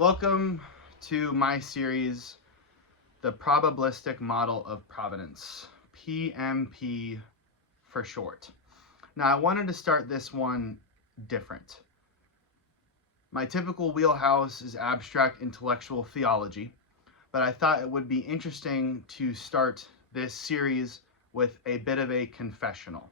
Welcome to my series, The Probabilistic Model of Providence, PMP for short. Now, I wanted to start this one different. My typical wheelhouse is abstract intellectual theology, but I thought it would be interesting to start this series with a bit of a confessional.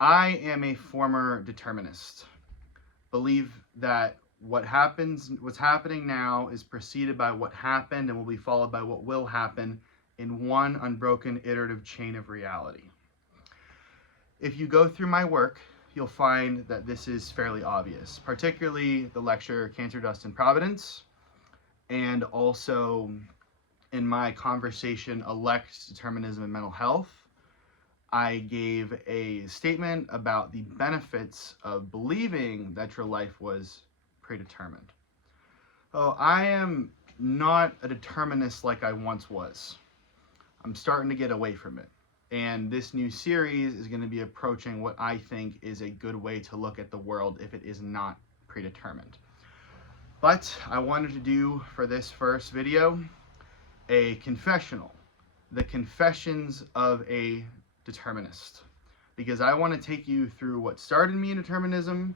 I am a former determinist. Believe that what's happening now is preceded by what happened and will be followed by what will happen in one unbroken iterative chain of reality. If you go through my work, you'll find that this is fairly obvious, particularly the lecture Cancer, Dust, and Providence, and also in my conversation Elect, Determinism, and Mental Health. I gave a statement about the benefits of believing that your life was predetermined. Oh, I am not a determinist like I once was. I'm starting to get away from it. And this new series is going to be approaching what I think is a good way to look at the world if it is not predetermined. But I wanted to do for this first video a confessional, the confessions of a determinist, because I want to take you through what started me in determinism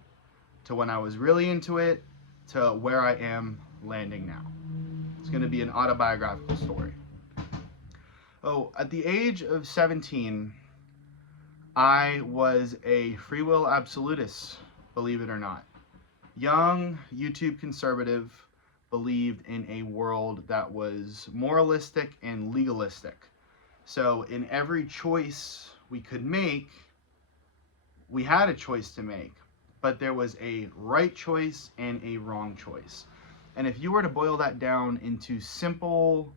to when I was really into it to where I am landing now. It's going to be an autobiographical story. At the age of 17, I was a free will absolutist, believe it or not. Young YouTube conservative, believed in a world that was moralistic and legalistic. So in every choice we could make, we had a choice to make, but there was a right choice and a wrong choice. And if you were to boil that down into simple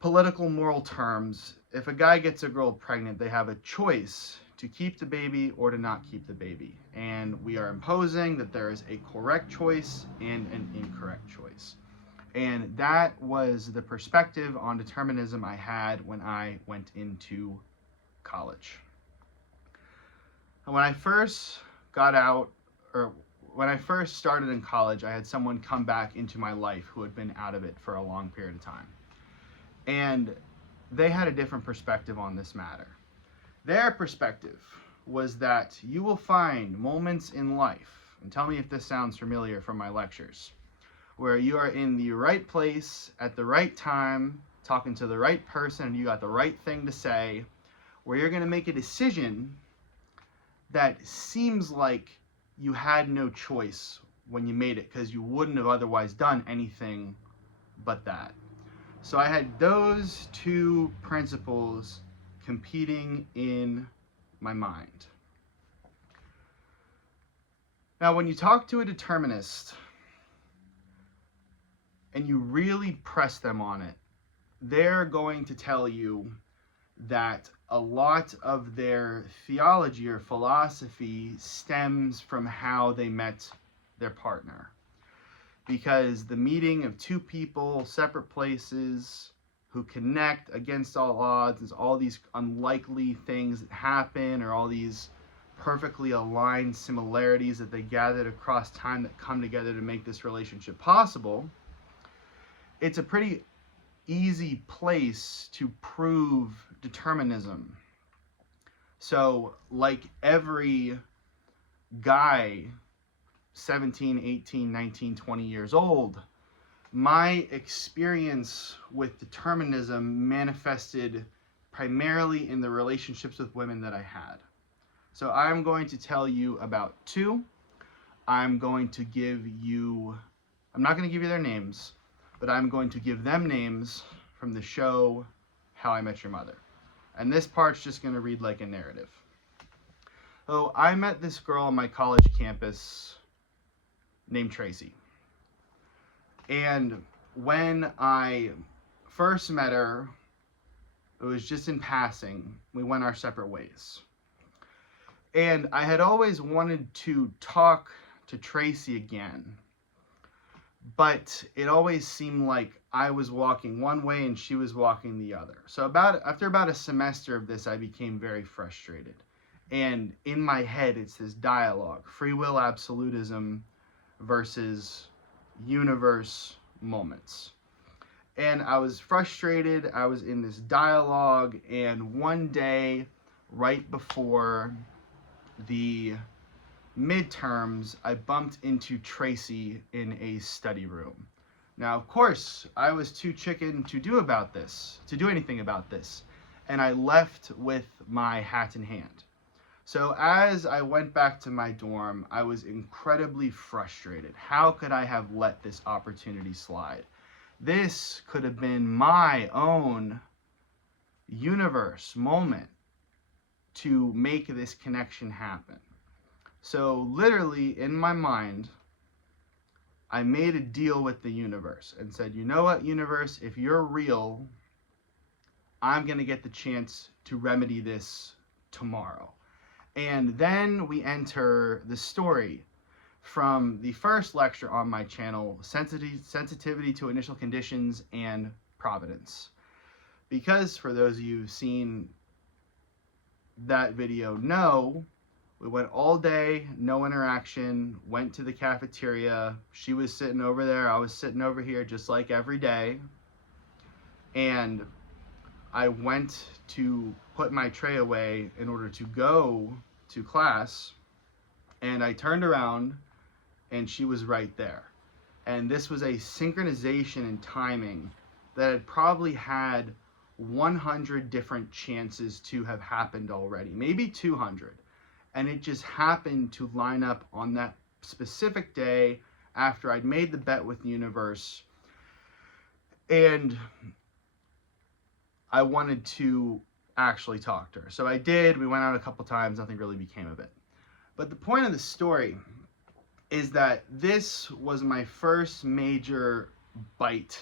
political moral terms, if a guy gets a girl pregnant, they have a choice to keep the baby or to not keep the baby. And we are imposing that there is a correct choice and an incorrect choice. And that was the perspective on determinism I had when I went into college. And when I first got out, or when I first started in college, I had someone come back into my life who had been out of it for a long period of time. And they had a different perspective on this matter. Their perspective was that you will find moments in life, and tell me if this sounds familiar from my lectures, where you are in the right place at the right time, talking to the right person, and you got the right thing to say, where you're going to make a decision that seems like you had no choice when you made it, because you wouldn't have otherwise done anything but that. So I had those two principles competing in my mind. Now, when you talk to a determinist, and you really press them on it, they're going to tell you that a lot of their theology or philosophy stems from how they met their partner. Because the meeting of two people, separate places, who connect against all odds, is all these unlikely things that happen, or all these perfectly aligned similarities that they gathered across time that come together to make this relationship possible. It's a pretty easy place to prove determinism. So, like every guy 17, 18, 19, 20 years old, my experience with determinism manifested primarily in the relationships with women that I had. So I'm going to tell you about two. I'm not going to give you their names, but I'm going to give them names from the show How I Met Your Mother. And this part's just going to read like a narrative. So I met this girl on my college campus named Tracy. And when I first met her, it was just in passing. We went our separate ways. And I had always wanted to talk to Tracy again, but it always seemed like I was walking one way and she was walking the other. So after about a semester of this, I became very frustrated. And in my head, it's this dialogue: free will absolutism versus universe moments. And I was frustrated. I was in this dialogue, and one day, right before the midterms, I bumped into Tracy in a study room. Now, of course, I was too chicken to do anything about this, and I left with my hat in hand. So as I went back to my dorm, I was incredibly frustrated. How could I have let this opportunity slide? This could have been my own universe moment to make this connection happen. So literally in my mind, I made a deal with the universe and said, you know what, universe, if you're real, I'm going to get the chance to remedy this tomorrow. And then we enter the story from the first lecture on my channel, Sensitivity to Initial Conditions and Providence. Because for those of you who've seen that video know, we went all day, no interaction, went to the cafeteria. She was sitting over there, I was sitting over here, just like every day. And I went to put my tray away in order to go to class, and I turned around and she was right there. And this was a synchronization and timing that had probably had 100 different chances to have happened already, maybe 200. And it just happened to line up on that specific day after I'd made the bet with the universe. And I wanted to actually talk to her. So I did. We went out a couple times. Nothing really became of it. But the point of the story is that this was my first major bite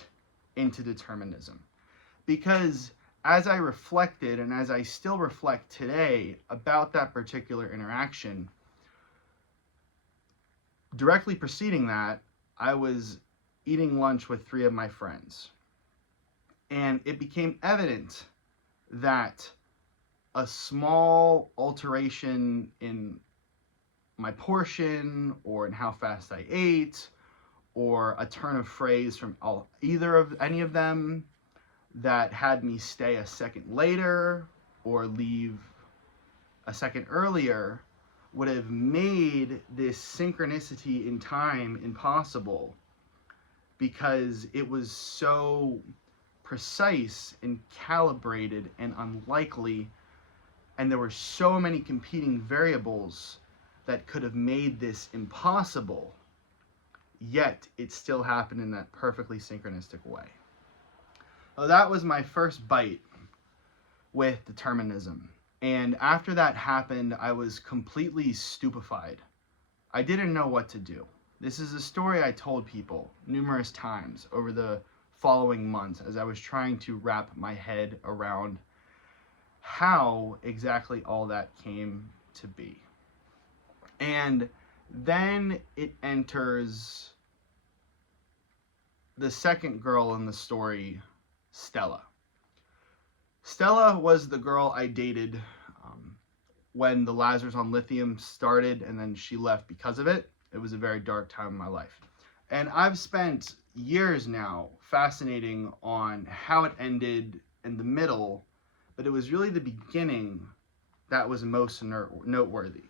into determinism. Because as I reflected, and as I still reflect today about that particular interaction, directly preceding that, I was eating lunch with 3 of my friends. And it became evident that a small alteration in my portion, or in how fast I ate, or a turn of phrase from any of them that had me stay a second later or leave a second earlier would have made this synchronicity in time impossible, because it was so precise and calibrated and unlikely, and there were so many competing variables that could have made this impossible, yet it still happened in that perfectly synchronistic way. Well, that was my first bite with determinism. And after that happened, I was completely stupefied. I didn't know what to do. This is a story I told people numerous times over the following months as I was trying to wrap my head around how exactly all that came to be. And then it enters the second girl in the story, Stella. Stella was the girl I dated when the Lazarus on Lithium started, and then she left because of it. It was a very dark time in my life. And I've spent years now fascinating on how it ended in the middle, but it was really the beginning that was most noteworthy.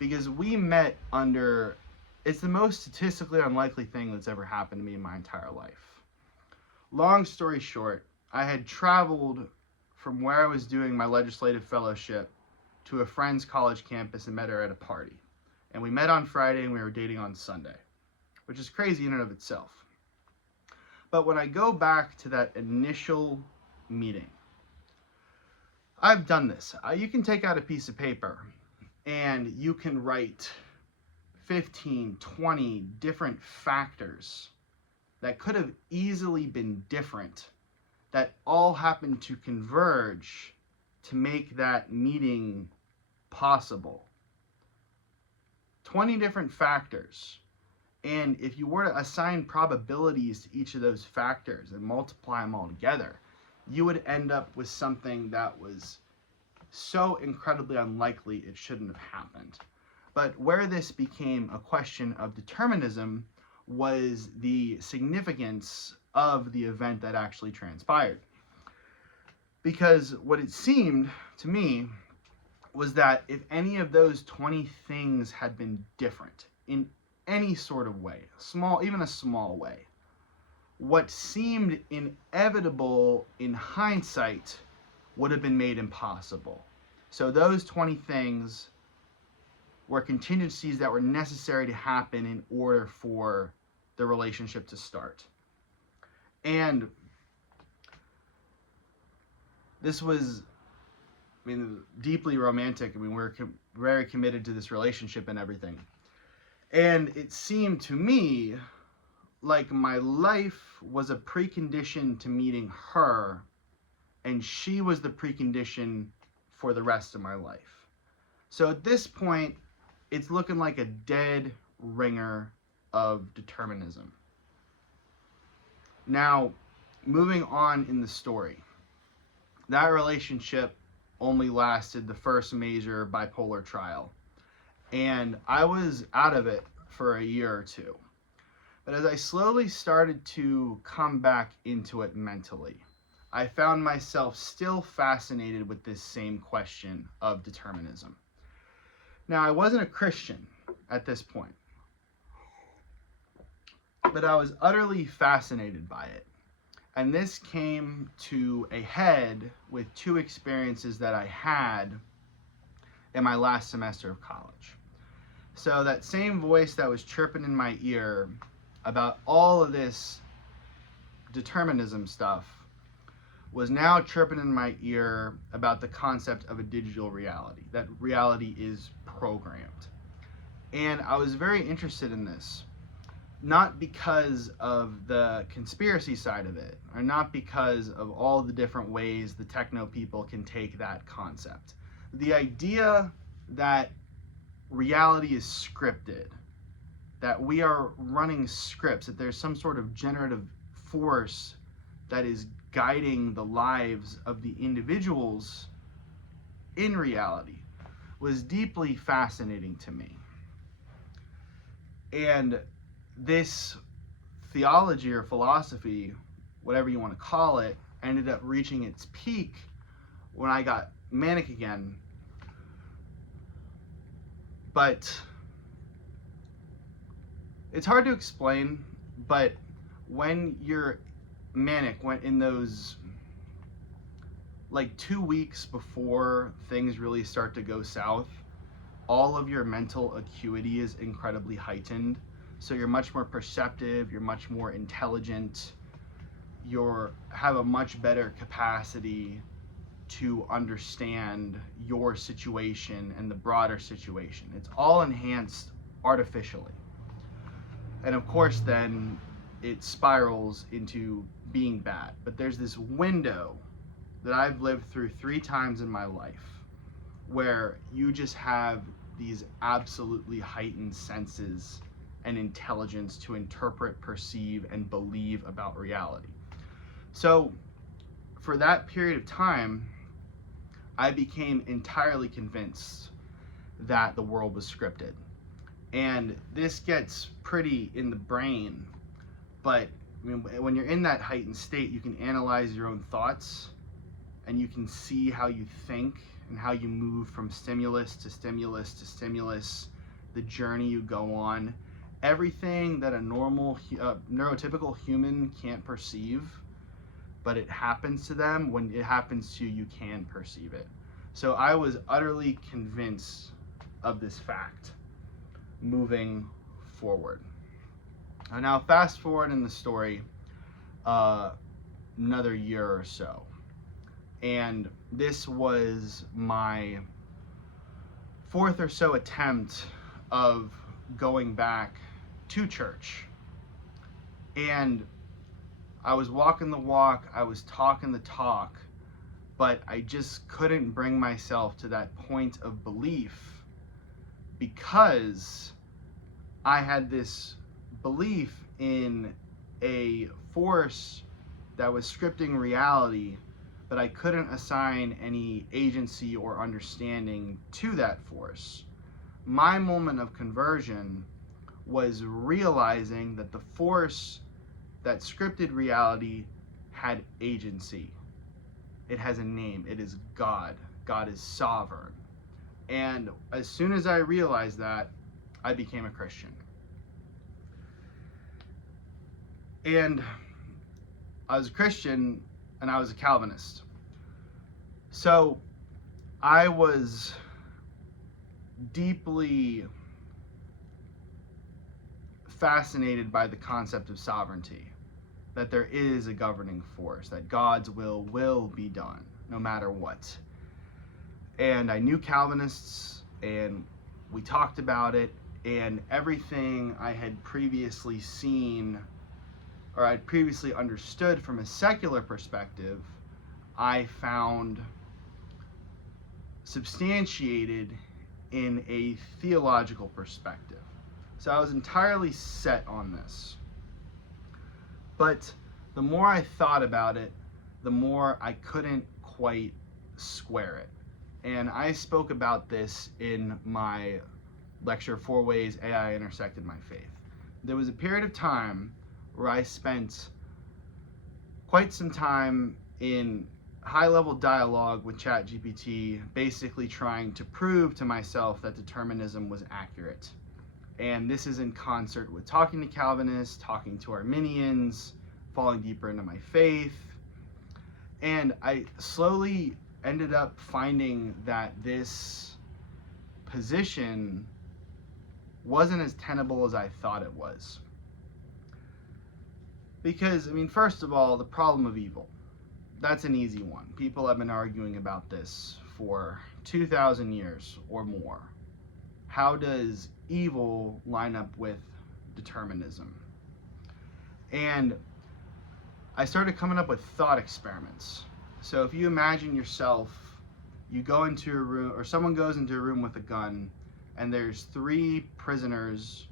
Because we met under, it's the most statistically unlikely thing that's ever happened to me in my entire life. Long story short, I had traveled from where I was doing my legislative fellowship to a friend's college campus and met her at a party. And we met on Friday and we were dating on Sunday, which is crazy in and of itself. But when I go back to that initial meeting, I've done this. You can take out a piece of paper and you can write 15, 20 different factors that could have easily been different, that all happened to converge to make that meeting possible. 20 different factors. And if you were to assign probabilities to each of those factors and multiply them all together, you would end up with something that was so incredibly unlikely it shouldn't have happened. But where this became a question of determinism was the significance of the event that actually transpired. Because what it seemed to me was that if any of those 20 things had been different in any sort of way, small, even a small way, what seemed inevitable in hindsight would have been made impossible. So those 20 things were contingencies that were necessary to happen in order for the relationship to start. And this was, deeply romantic. We're very committed to this relationship and everything. And it seemed to me like my life was a precondition to meeting her, and she was the precondition for the rest of my life. So at this point, it's looking like a dead ringer of determinism. Now, moving on in the story, that relationship only lasted the first major bipolar trial, and I was out of it for a year or two. But as I slowly started to come back into it mentally, I found myself still fascinated with this same question of determinism. Now, I wasn't a Christian at this point, but I was utterly fascinated by it. And this came to a head with two experiences that I had in my last semester of college. So that same voice that was chirping in my ear about all of this determinism stuff was now chirping in my ear about the concept of a digital reality, that reality is programmed. And I was very interested in this, not because of the conspiracy side of it, or not because of all the different ways the techno people can take that concept. The idea that reality is scripted, that we are running scripts, that there's some sort of generative force that is guiding the lives of the individuals in reality, was deeply fascinating to me. And this theology or philosophy, whatever you want to call it, ended up reaching its peak when I got manic again. But it's hard to explain, but when you're manic, when in those like 2 weeks before things really start to go south, all of your mental acuity is incredibly heightened. So you're much more perceptive, you're much more intelligent, you have a much better capacity to understand your situation and the broader situation. It's all enhanced artificially. And of course then it spirals into being bad. But there's this window that I've lived through 3 times in my life where you just have these absolutely heightened senses and intelligence to interpret, perceive, and believe about reality. So for that period of time, I became entirely convinced that the world was scripted. And this gets pretty in the brain, but when you're in that heightened state, you can analyze your own thoughts, and you can see how you think and how you move from stimulus to stimulus to stimulus, the journey you go on. Everything that a normal neurotypical human can't perceive, but it happens to them. When it happens to you, you can perceive it. So I was utterly convinced of this fact moving forward. Now fast forward in the story another year or so, and this was my 4th or so attempt of going back to church. And I was walking the walk, I was talking the talk, but I just couldn't bring myself to that point of belief because I had this belief in a force that was scripting reality, but I couldn't assign any agency or understanding to that force. my moment of conversion was realizing that the force that scripted reality had agency. It has a name. It is God. God is sovereign. And as soon as I realized that, I became a Christian. And I was a Christian and I was a Calvinist. So I was deeply fascinated by the concept of sovereignty, that there is a governing force, that God's will be done no matter what. And I knew Calvinists, and we talked about it, and everything I had previously seen or I'd previously understood from a secular perspective, I found substantiated in a theological perspective. So I was entirely set on this. But the more I thought about it, the more I couldn't quite square it. And I spoke about this in my lecture, 4 Ways AI Intersected My Faith. There was a period of time where I spent quite some time in high-level dialogue with ChatGPT, basically trying to prove to myself that determinism was accurate. And this is in concert with talking to Calvinists, talking to Arminians, falling deeper into my faith. And I slowly ended up finding that this position wasn't as tenable as I thought it was. Because, I mean, first of all, the problem of evil. That's an easy one. People have been arguing about this for 2,000 years or more. How does evil line up with determinism? And I started coming up with thought experiments. So if you imagine yourself, you go into a room, or someone goes into a room with a gun, and there's 3 prisoners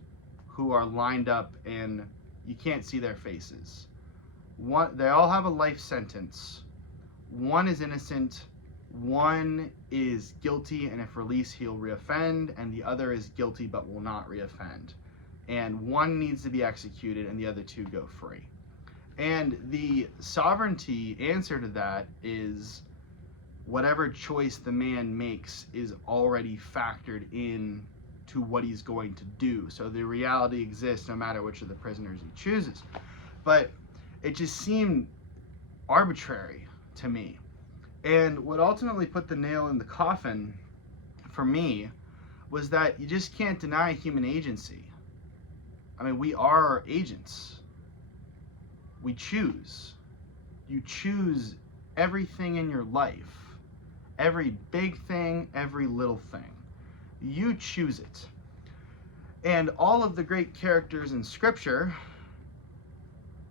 who are lined up and you can't see their faces. They all have a life sentence. One is innocent, one is guilty, and if released, he'll reoffend, and the other is guilty but will not reoffend. And one needs to be executed, and the other 2 go free. And the sovereignty answer to that is whatever choice the man makes is already factored in to what he's going to do. So the reality exists no matter which of the prisoners he chooses. But it just seemed arbitrary to me. And what ultimately put the nail in the coffin for me was that you just can't deny human agency. I mean, we are agents. We choose. You choose everything in your life. Every big thing, every little thing. You choose it. And all of the great characters in Scripture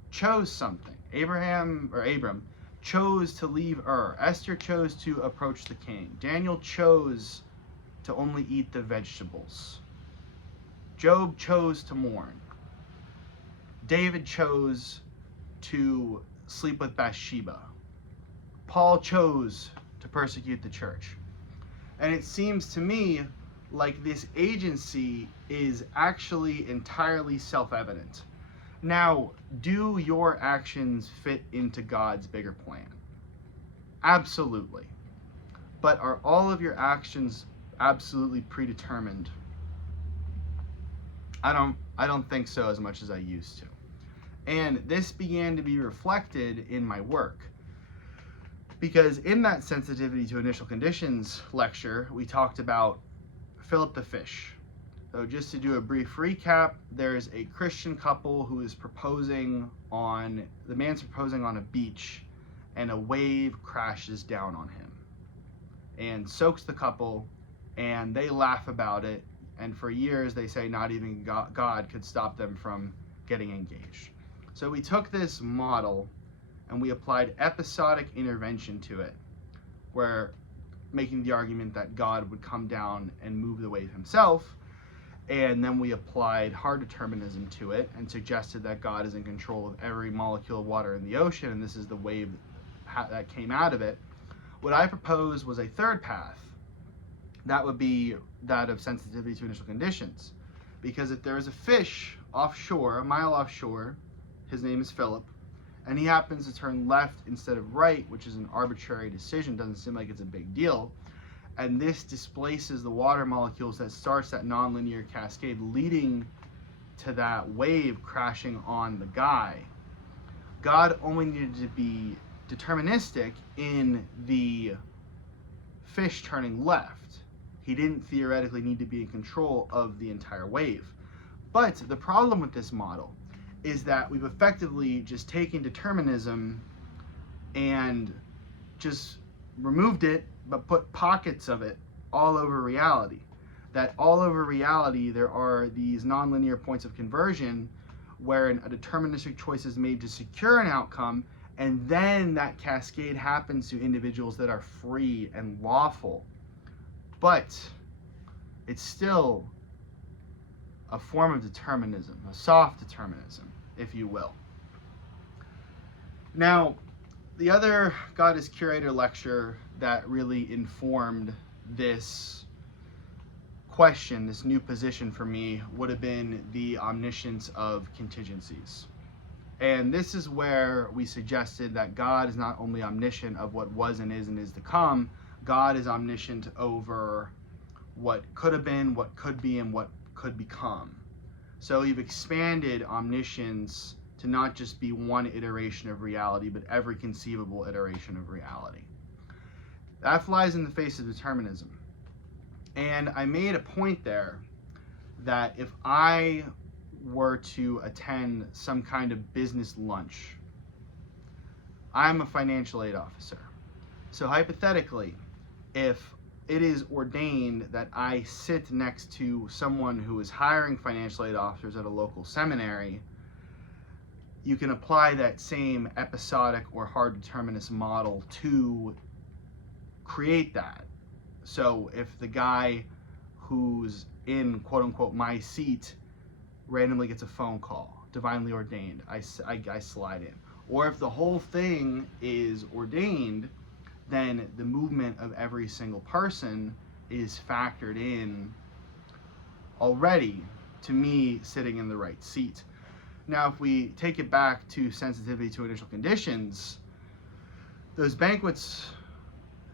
chose something. Abram chose to leave Ur. Esther chose to approach the king. Daniel chose to only eat the vegetables. Job chose to mourn. David chose to sleep with Bathsheba. Paul chose to persecute the church. And it seems to me like this agency is actually entirely self-evident. Now, do your actions fit into God's bigger plan? Absolutely. But are all of your actions absolutely predetermined? I don't think so as much as I used to. And this began to be reflected in my work. Because in that sensitivity to initial conditions lecture, we talked about Philip the fish. So just to do a brief recap, there's a Christian couple who is the man's proposing on a beach, and a wave crashes down on him and soaks the couple, and they laugh about it, and for years they say not even God could stop them from getting engaged. So we took this model and we applied episodic intervention to it, where making the argument that God would come down and move the wave himself. And then we applied hard determinism to it and suggested that God is in control of every molecule of water in the ocean, and this is the wave that came out of it. What I proposed was a third path, that would be that of sensitivity to initial conditions. Because if there is a fish offshore, a mile offshore, his name is Philip, and he happens to turn left instead of right, which is an arbitrary decision, doesn't seem like it's a big deal, and this displaces the water molecules, that starts that nonlinear cascade leading to that wave crashing on the guy. God only needed to be deterministic in the fish turning left. He didn't theoretically need to be in control of the entire wave. But the problem with this model is that we've effectively just taken determinism and just removed it, but put pockets of it all over reality. That all over reality there are these nonlinear points of conversion wherein a deterministic choice is made to secure an outcome, and then that cascade happens to individuals that are free and lawful. But it's still a form of determinism, a soft determinism, if you will. Now, the other God is Curator lecture that really informed this question, this new position for me, would have been the omniscience of contingencies. And this is where we suggested that God is not only omniscient of what was and is to come, God is omniscient over what could have been, what could be, and what could become. So you've expanded omniscience to not just be one iteration of reality, but every conceivable iteration of reality. That flies in the face of determinism. And I made a point there that if I were to attend some kind of business lunch, I'm a financial aid officer. So hypothetically, if it is ordained that I sit next to someone who is hiring financial aid officers at a local seminary, you can apply that same episodic or hard determinist model to create that. So if the guy who's in quote unquote my seat randomly gets a phone call, divinely ordained, I slide in. Or if the whole thing is ordained, then the movement of every single person is factored in already to me sitting in the right seat. Now, if we take it back to sensitivity to initial conditions, those banquets,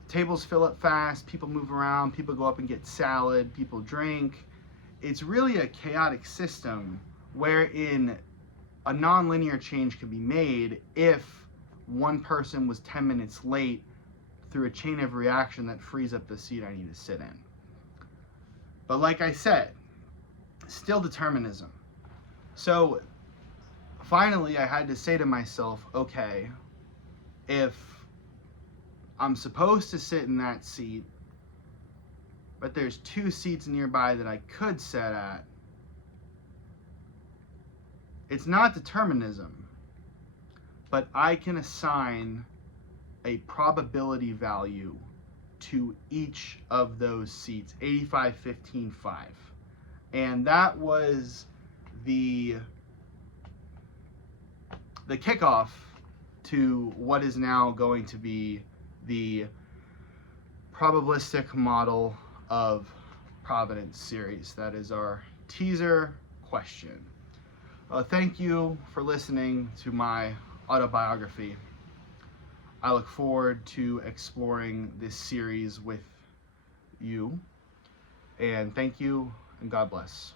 tables fill up fast, people move around, people go up and get salad, people drink. It's really a chaotic system wherein a nonlinear change could be made if one person was 10 minutes late through a chain of reaction that frees up the seat I need to sit in. But like I said, still determinism. So finally I had to say to myself, okay, if I'm supposed to sit in that seat, but there's 2 seats nearby that I could sit at, it's not determinism, but I can assign a probability value to each of those seats, 85, 15, 5. And that was the kickoff to what is now going to be the probabilistic model of providence series. That is our teaser question. Thank you for listening to my autobiography. I look forward to exploring this series with you. And thank you, and God bless.